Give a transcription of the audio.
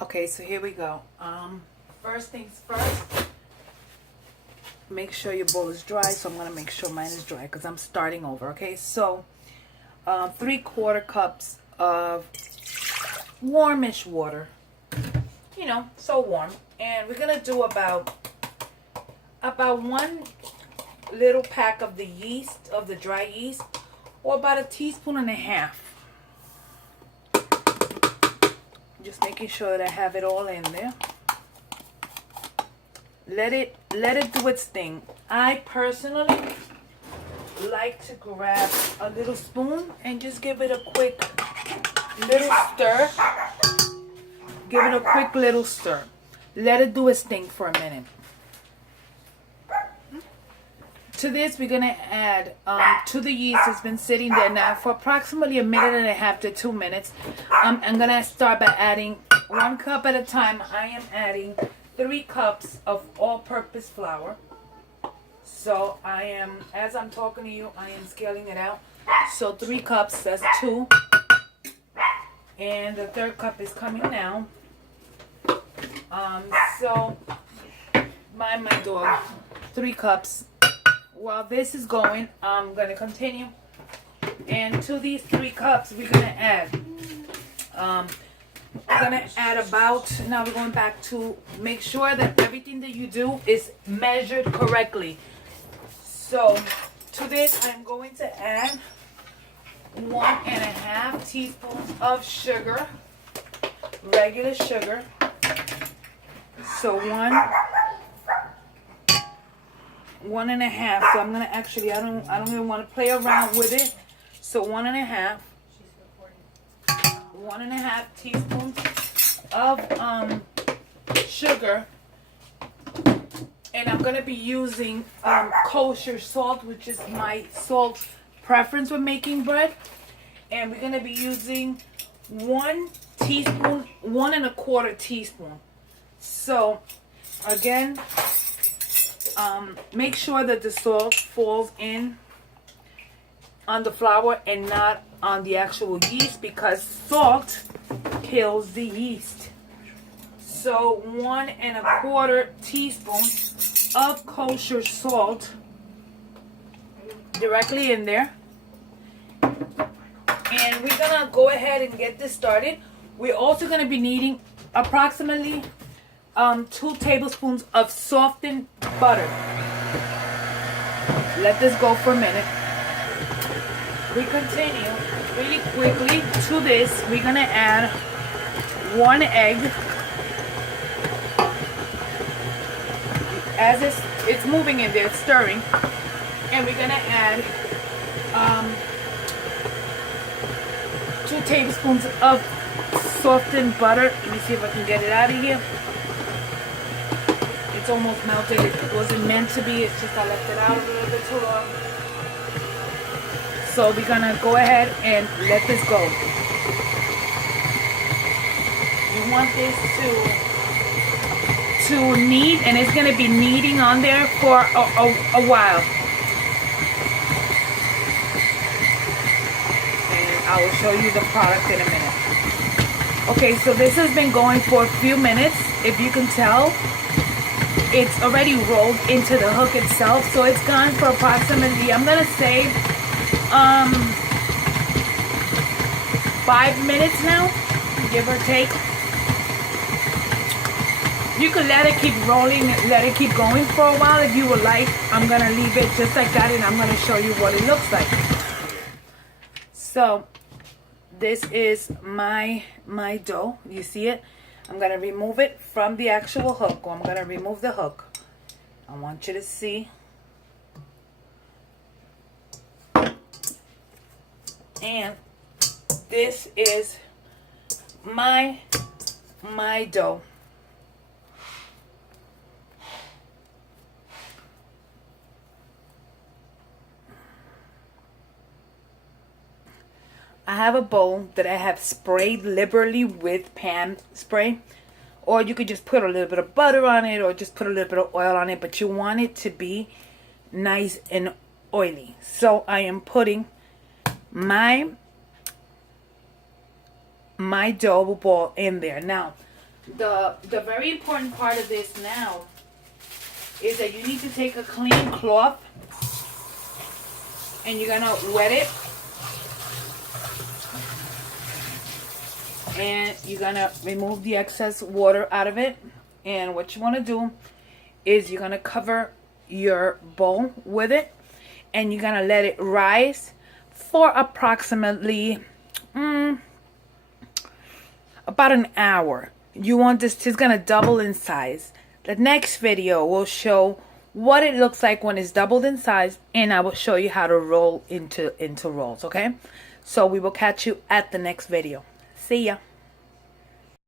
Okay, so here we go. First things first, make sure your bowl is dry. So I'm gonna make sure mine is dry because I'm starting over. Okay, so 3/4 cups of warmish water. You know, so warm, and we're gonna do about one little pack of the yeast, of the dry yeast, or about 1.5 teaspoons. Just making sure that I have it all in there. Let it do its thing. I personally like to grab a little spoon and just give it a quick little stir. Give it a quick little stir. Let it do its thing for a minute. To this, we're going to add to the yeast. It's been sitting there now for approximately 1.5 to 2 minutes. I'm going to start by adding 1 cup at a time. I am adding 3 cups of all-purpose flour. So I am, as I'm talking to you, I am scaling it out. So 3 cups, that's 2. And the 3rd cup is coming now. So my dog, 3 cups. While this is going, I'm going to continue. And to these 3 cups, we're going to add, about, now we're going back to make sure that everything that you do is measured correctly. So to this, I'm going to add 1.5 teaspoons of sugar, regular sugar. So 1.5. So I'm gonna actually, I don't even want to play around with it. So 1.5 teaspoons of sugar, and I'm gonna be using kosher salt, which is my salt preference when making bread. And we're gonna be using 1 teaspoon, 1.25 teaspoon. So again, make sure that the salt falls in on the flour and not on the actual yeast, because salt kills the yeast. So 1.25 teaspoons of kosher salt directly in there. And we're gonna go ahead and get this started. We're also gonna be needing approximately 2 tablespoons of softened butter. Let this go for a minute. We continue really quickly to this. We're gonna add 1 egg. As it's moving in there, it's stirring. And we're gonna add 2 tablespoons of softened butter. Let me see if I can get it out of here. It's almost melted. It wasn't meant to be. It's just I left it out a little bit too long. So we're gonna go ahead and let this go. You want this to knead, and it's gonna be kneading on there for a while. And I will show you the product in a minute. Okay, so this has been going for a few minutes. If you can tell, it's already rolled into the hook itself. So it's gone for approximately, I'm gonna say 5 minutes now, give or take. You could let it keep rolling, let it keep going for a while if you would like. I'm gonna leave it just like that, and I'm gonna show you what it looks like. So this is my dough. You see it? I'm gonna remove it from the actual hook. I'm gonna remove the hook. I want you to see. And this is my dough. I have a bowl that I have sprayed liberally with pan spray. Or you could just put a little bit of butter on it, or just put a little bit of oil on it. But you want it to be nice and oily. So I am putting my dough ball in there. Now, the very important part of this now is that you need to take a clean cloth and you're gonna wet it, and you're gonna remove the excess water out of it. And what you want to do is you're gonna cover your bowl with it, and you're gonna let it rise for approximately about an hour. You want this, it's gonna double in size. The next video will show what it looks like when it's doubled in size, and I will show you how to roll into rolls. Okay, so we will catch you at the next video. See ya.